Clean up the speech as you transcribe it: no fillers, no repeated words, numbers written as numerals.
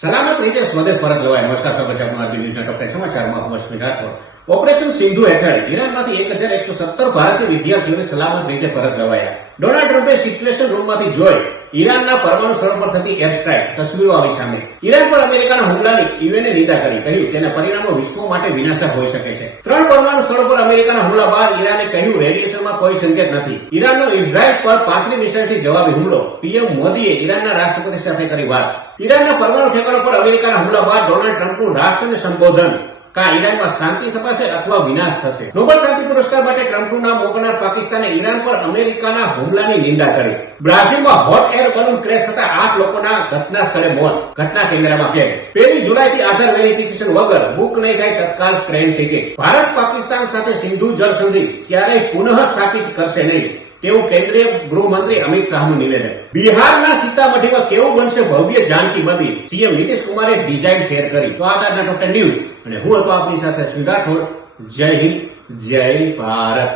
સલામત રીતે સ્વદેશ પરત લેવાય. નમસ્કાર, સ્વાગત છે આપનું આરબી ન્યૂઝના ટોપ 10 સમાચારમાં. હું અશ્વિન રાઠોડ. ઓપરેશન સિંધુ હેઠળ ઈરાનમાંથી 1117 ભારતીય વિદ્યાર્થીઓને સલામત રીતે પરત લેવાયા. ડોનાલ્ડ ટ્રમ્પે સિચ્યુએશન રૂમમાંથી જોઈ ઈરાનના પરમાણુ સ્થળો પર થતી એર સ્ટ્રાઇક તસવીરો આવી સામે. ઈરાન પર અમેરિકાના હુમલાની યુએને નિંદા કરી, કહ્યું તેના પરિણામો વિશ્વ માટે વિનાશક હોઈ શકે છે. 3 પરમાણુ સ્થળો પર અમેરિકાના હુમલા બાદ ઈરાને કહ્યું રેડિયેશનમાં કોઈ સંકેત નથી. ઈરાનનો ઇઝરાયલ પર 5મી મિસાઇલથી જવાબી હુમલો. પીએમ મોદીએ ઈરાનના રાષ્ટ્રપતિ સાથે કરી વાત. ઈરાનના પરમાણુ ઠેકાણો પર અમેરિકાના હુમલા બાદ ડોનાલ્ડ ટ્રમ્પનું રાષ્ટ્રને સંબોધન. કા ઈરાનમાં શાંતિ તપાસે અથવા વિનાશ થશે. નોબેલ શાંતિ પુરસ્કાર માટે ટ્રમ્પનું નામ મોકલનાર પાકિસ્તાને ઈરાન પર અમેરિકાના હુમલાની નિંદા કરી. બ્રાઝિલમાં હોટ એર બલૂન ક્રેશ થતા 8 લોકોના ઘટના સ્થળે મોત. ઘટના કેમેરામાં કેદ. 1 જુલાઈથી આધાર વેરિફિકેશન વગર બુક નહીં થાય તત્કાલ ટ્રેન ટિકિટ. ભારત પાકિસ્તાન સાથે સિંધુ જળ સંધિ ક્યારેય પુનઃ સ્થાપિત કરશે નહીં તેવું કેન્દ્રીય ગૃહમંત્રી અમિત શાહનું નિવેદન. બિહારના સીતામઢીમાં કેવું બનશે ભવ્ય જાનકી મંદિર, સીએમ નીતિશ કુમારે ડિઝાઇન શેર કરી. તો આજના ટોપ 10 ન્યૂઝ અને હું હતો આપની સાથે અશ્વિન રાઠોડ. જય હિન્દ, જય ભારત.